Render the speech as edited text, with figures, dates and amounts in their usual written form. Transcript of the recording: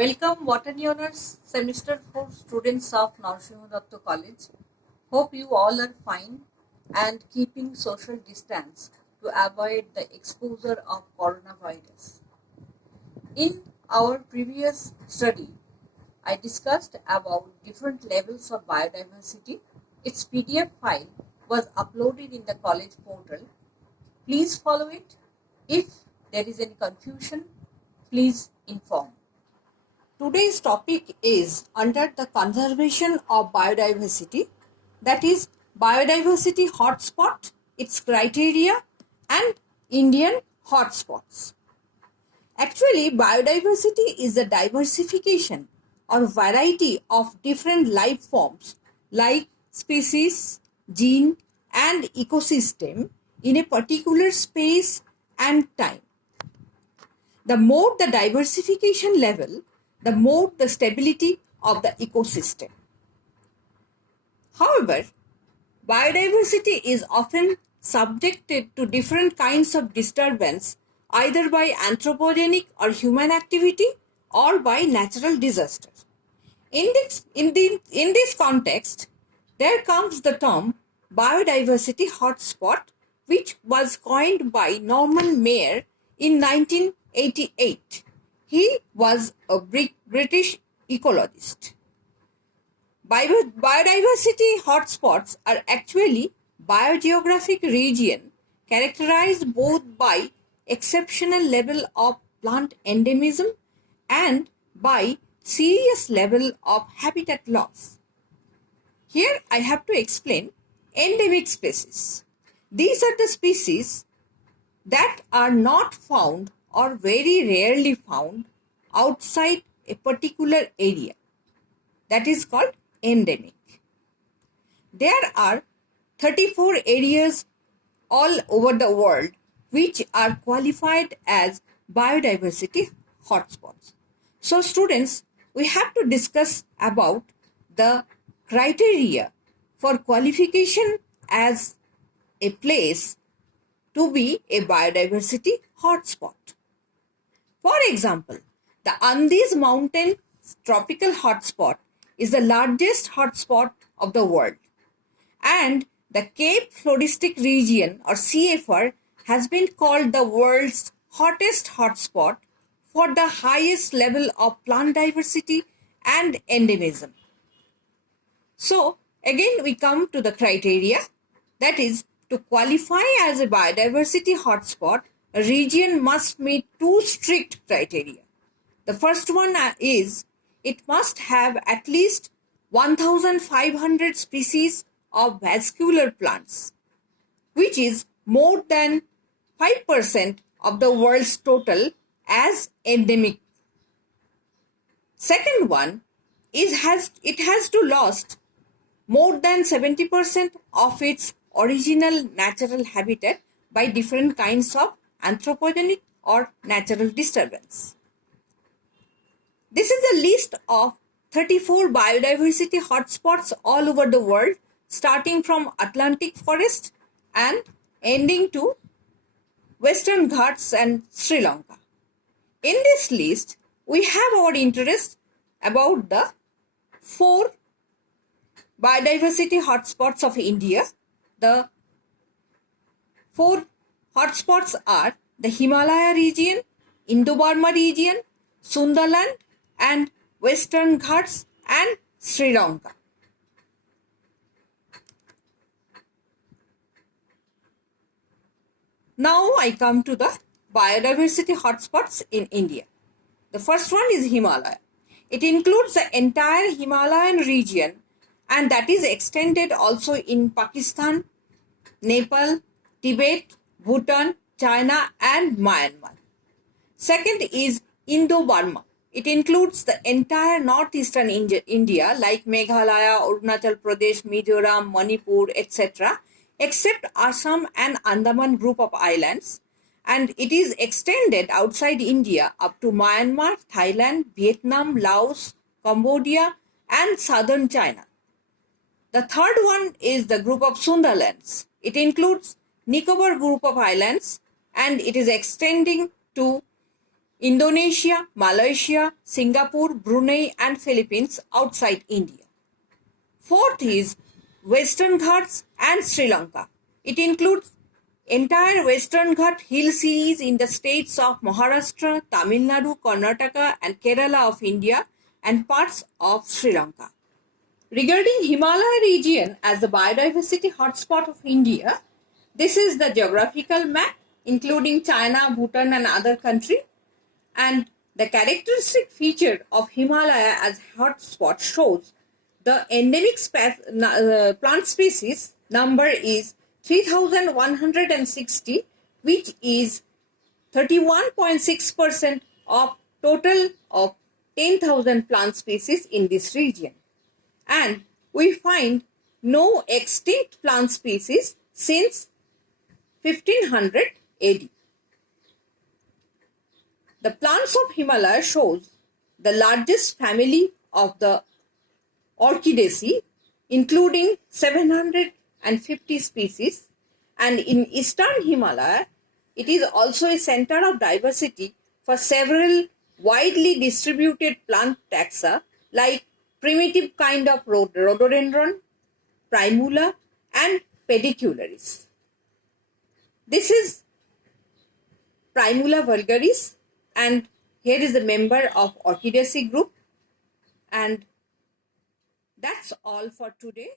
Welcome Botany Honors Semester 4 students of Narsimha College. Hope you all are fine and keeping social distance to avoid the exposure of coronavirus. In our previous study, I discussed about different levels of biodiversity. Its PDF file was uploaded in the college portal. Please follow it. If there is any confusion, please inform. Today's topic is under the conservation of biodiversity, that is Biodiversity Hotspot, its criteria and Indian hotspots. Actually, biodiversity is the diversification or variety of different life forms like species, gene and ecosystem in a particular space and time. The more the diversification level, the more the stability of the ecosystem. However, biodiversity is often subjected to different kinds of disturbance either by anthropogenic or human activity or by natural disaster. In this context, there comes the term biodiversity hotspot, which was coined by Norman Mayer in 1988. He was a British ecologist. Biodiversity hotspots are actually biogeographic regions characterized both by exceptional level of plant endemism and by serious level of habitat loss. Here I have to explain endemic species. These are the species that are not found or very rarely found outside a particular area. That is called endemic. There are 34 areas all over the world which are qualified as biodiversity hotspots. So students, we have to discuss about the criteria for qualification as a place to be a biodiversity hotspot. For example, the Andes Mountain tropical hotspot is the largest hotspot of the world, and the Cape Floristic region or CFR has been called the world's hottest hotspot for the highest level of plant diversity and endemism. So again we come to the criteria, that is, to qualify as a biodiversity hotspot, a region must meet two strict criteria. The first one is it must have at least 1,500 species of vascular plants, which is more than 5% of the world's total as endemic. Second one is it has to lost more than 70% of its original natural habitat by different kinds of anthropogenic or natural disturbance. This is a list of 34 biodiversity hotspots all over the world, starting from Atlantic forest and ending to Western Ghats and Sri Lanka. In this list, we have our interest about the 4 biodiversity hotspots of India. The 4 hotspots are the Himalaya region, Indo-Burma region, Sundaland and Western Ghats and Sri Lanka. Now I come to the biodiversity hotspots in India. The first one is Himalaya. It includes the entire Himalayan region, and that is extended also in Pakistan, Nepal, Tibet, Bhutan, China and Myanmar. Second is Indo-Burma. It includes the entire northeastern India like Meghalaya, Arunachal Pradesh, Mizoram, Manipur, etc., except Assam and Andaman group of islands, and it is extended outside India up to Myanmar, Thailand, Vietnam, Laos, Cambodia and southern China. The third one is the group of Sundalands. It includes Nicobar group of islands and it is extending to Indonesia, Malaysia, Singapore, Brunei and Philippines outside India. Fourth is Western Ghats and Sri Lanka. It includes entire Western Ghat hill series in the states of Maharashtra, Tamil Nadu, Karnataka and Kerala of India and parts of Sri Lanka. Regarding Himalaya region as the biodiversity hotspot of India, this is the geographical map including China, Bhutan and other countries, and the characteristic feature of Himalaya as hotspot shows the endemic plant species number is 3,160, which is 31.6% of total of 10,000 plant species in this region. And we find no extinct plant species since 1500 AD. The plants of Himalaya shows the largest family of the Orchidaceae, including 750 species, and in eastern Himalaya, it is also a center of diversity for several widely distributed plant taxa like primitive kind of rhododendron, primula, and pedicularis. This is Primula vulgaris, and here is the member of Orchidaceae group, and that's all for today.